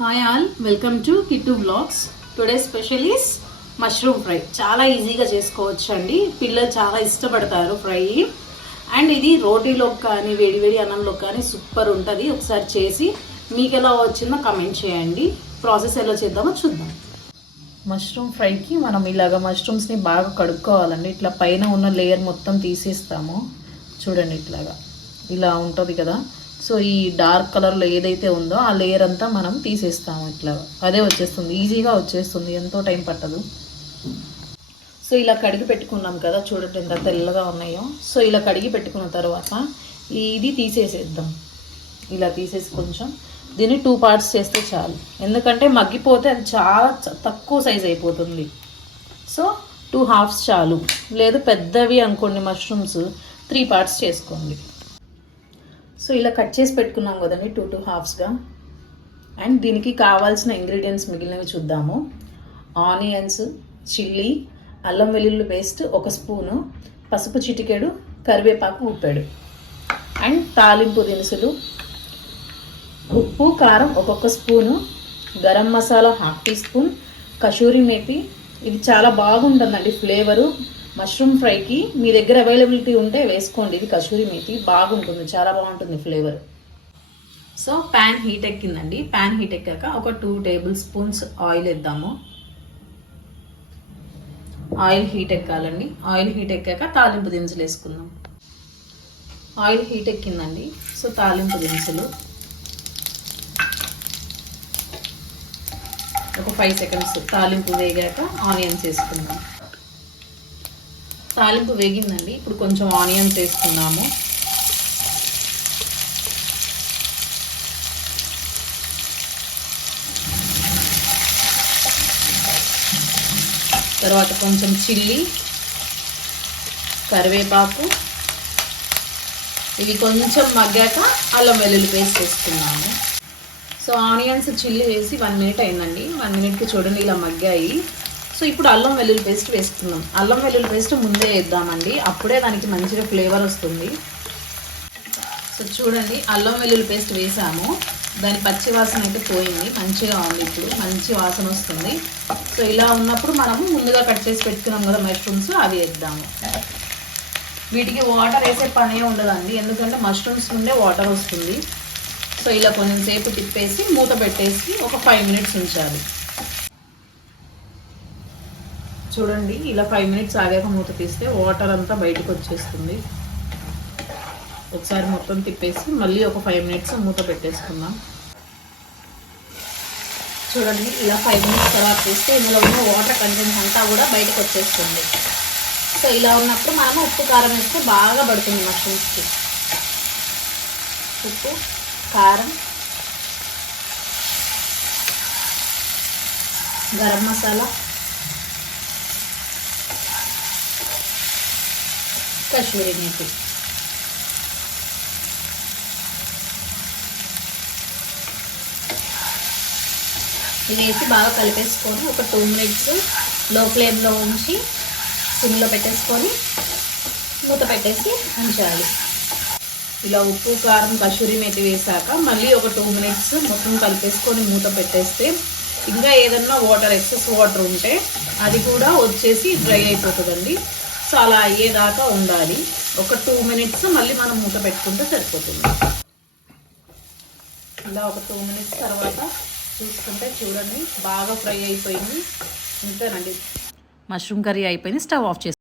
Hi all welcome to Kittu blogs today special is mushroom fry చాలా ఈజీగా చేసుకోవచ్చు అండి పిల్లలు చాలా ఇష్టపడతారు ఫ్రై అండ్ ఇది రోటీలోకి కానీ వేడి వేడి కానీ సూపర్ ఉంటుంది. ఒకసారి చేసి మీకు ఎలా వచ్చిందో కమెంట్ చేయండి. ప్రాసెస్ ఎలా చేద్దామో చూద్దాం. మష్రూమ్ ఫ్రైకి మనం ఇలాగ మష్రూమ్స్ని బాగా కడుక్కోవాలండి. ఇట్లా పైన ఉన్న లేయర్ మొత్తం తీసేస్తాము. చూడండి ఇట్లాగా. ఇలా ఉంటుంది కదా. సో ఈ డార్క్ కలర్లో ఏదైతే ఉందో ఆ లేయర్ అంతా మనం తీసేస్తాము ఇట్లా. అదే వచ్చేస్తుంది. ఈజీగా వచ్చేస్తుంది. ఎంతో టైం పట్టదు. సో ఇలా కడిగి పెట్టుకున్నాం కదా చూడండి ఎంత తెల్లగా ఉన్నాయో. సో ఇలా కడిగి పెట్టుకున్న తర్వాత ఇది తీసేసేద్దాం. ఇలా తీసేసి కొంచెం దీన్ని టూ పార్ట్స్ చేస్తే చాలు. ఎందుకంటే మగ్గిపోతే అది చాలా తక్కువ సైజ్ అయిపోతుంది. సో టూ హాఫ్స్ చాలు. లేదు పెద్దవి అనుకోండి మష్రూమ్స్ త్రీ పార్ట్స్ చేసుకోండి. సో ఇలా కట్ చేసి పెట్టుకున్నాం కదండి టూ టూ హాఫ్స్గా అండ్ దీనికి కావాల్సిన ఇంగ్రీడియంట్స్ మిగిలినవి చూద్దాము. ఆనియన్స్ చిల్లీ అల్లం వెల్లుల్లి పేస్ట్ ఒక స్పూను పసుపు చిటికెడు కరివేపాకు ఉప్పాడు. అండ్ తాలింపు దినుసులు ఉప్పు కారం ఒక్కొక్క spoon garam masala half teaspoon kasuri methi. ఇది చాలా బాగుంటుందండి ఫ్లేవరు మష్రూమ్ ఫ్రైకి మీ దగ్గర అవైలబిలిటీ ఉంటే వేసుకోండి. ఇది కసూరి మేతి. బాగుంటుంది. చాలా బాగుంటుంది ఫ్లేవర్. సో ప్యాన్ హీట్ ఎక్కిందండి. ప్యాన్ హీట్ ఎక్కాక ఒక టూ టేబుల్ స్పూన్స్ ఆయిల్ వేద్దాము. ఆయిల్ హీట్ ఎక్కాలండి. ఆయిల్ హీట్ ఎక్కాక తాలింపు దినుసులు వేసుకుందాం. Oil heat ఎక్కిందండి. సో తాలింపు దినుసులు. ఒక ఫైవ్ సెకండ్స్ తాలింపు వేగాక ఆనియన్స్ వేసుకుందాం. తాలింపు వేగిందండి. ఇప్పుడు కొంచెం ఆనియన్స్ వేసుకున్నాము తర్వాత కొంచెం చిల్లీ కరివేపాకు. ఇవి కొంచెం మగ్గాక అల్లం వెల్లుల్లి పేస్ట్ వేసుకున్నాము సో ఆనియన్స్ చిల్లీ వేసి వన్ మినిట్ అయిందండి. వన్ మినిట్కి చూడండి ఇలా మగ్గాయి. సో ఇప్పుడు అల్లం వెల్లుల్లి పేస్ట్ వేసుకుందాం. అల్లం వెల్లుల్లి పేస్ట్ ముందే వేద్దామండి. అప్పుడే దానికి మంచిగా ఫ్లేవర్ వస్తుంది. సో చూడండి అల్లం వెల్లుల్లి పేస్ట్ వేసాము. దాని పచ్చి వాసన అయితే పోయింది. మంచిగా ఉంది ఇప్పుడు. మంచి వాసన వస్తుంది. సో ఇలా ఉన్నప్పుడు మనము ముందుగా కట్ చేసి పెట్టుకున్నాం కదా మష్రూమ్స్ అవి వేద్దాము. వీటికి వాటర్ వేసే పనే ఉండదండి. ఎందుకంటే మష్రూమ్స్ నుండే వాటర్ వస్తుంది. సో ఇలా కొంచెం సేపు తిప్పేసి మూత పెట్టేసి ఒక ఫైవ్ మినిట్స్ ఉంచాలి. చూడండి ఇలా ఫైవ్ మినిట్స్ ఆగాక మూత తీస్తే వాటర్ అంతా బయటకు వచ్చేస్తుంది. ఒకసారి మొత్తం తిప్పేసి మళ్ళీ ఒక ఫైవ్ మినిట్స్ మూత పెట్టేసుకుందాం. చూడండి ఇలా ఫైవ్ మినిట్స్ తర్వాత తీస్తే ఇందులో ఉన్న వాటర్ కంటెంట్ అంతా కూడా బయటకు వచ్చేస్తుంది. సో ఇలా ఉన్నప్పుడు మనము ఉప్పు కారం వేస్తే బాగా పడుతుంది మష్రూమ్స్కి ఉప్పు కారం గరం మసాలా కశ్మీరీ మేతి ఇది వేసి బాగా కలిపేసుకొని ఒక టూ మినిట్స్లో ఫ్లేమ్లో ఉంచి సిమ్లో పెట్టేసుకొని మూత పెట్టేసి ఉంచాలి. ఇలా ఉప్పు కారం కసూరి మెతి వేసాక మళ్ళీ ఒక టూ మినిట్స్ మొత్తం కలిపేసుకొని మూత పెట్టేస్తే ఇంకా ఏదన్నా వాటర్ ఎక్సెస్ వాటర్ ఉంటే అది కూడా వచ్చేసి డ్రై అయిపోతుందండి. సో అలా అయ్యేదాకా ఉండాలి. ఒక టూ మినిట్స్ మళ్ళీ మనం మూత పెట్టుకుంటే సరిపోతుంది. ఇలా ఒక టూ మినిట్స్ తర్వాత చూసుకుంటే చూడండి బాగా ఫ్రై అయిపోయింది. ఇంతేనండి. మష్రూమ్ కర్రీ అయిపోయింది స్టవ్ ఆఫ్ చేసి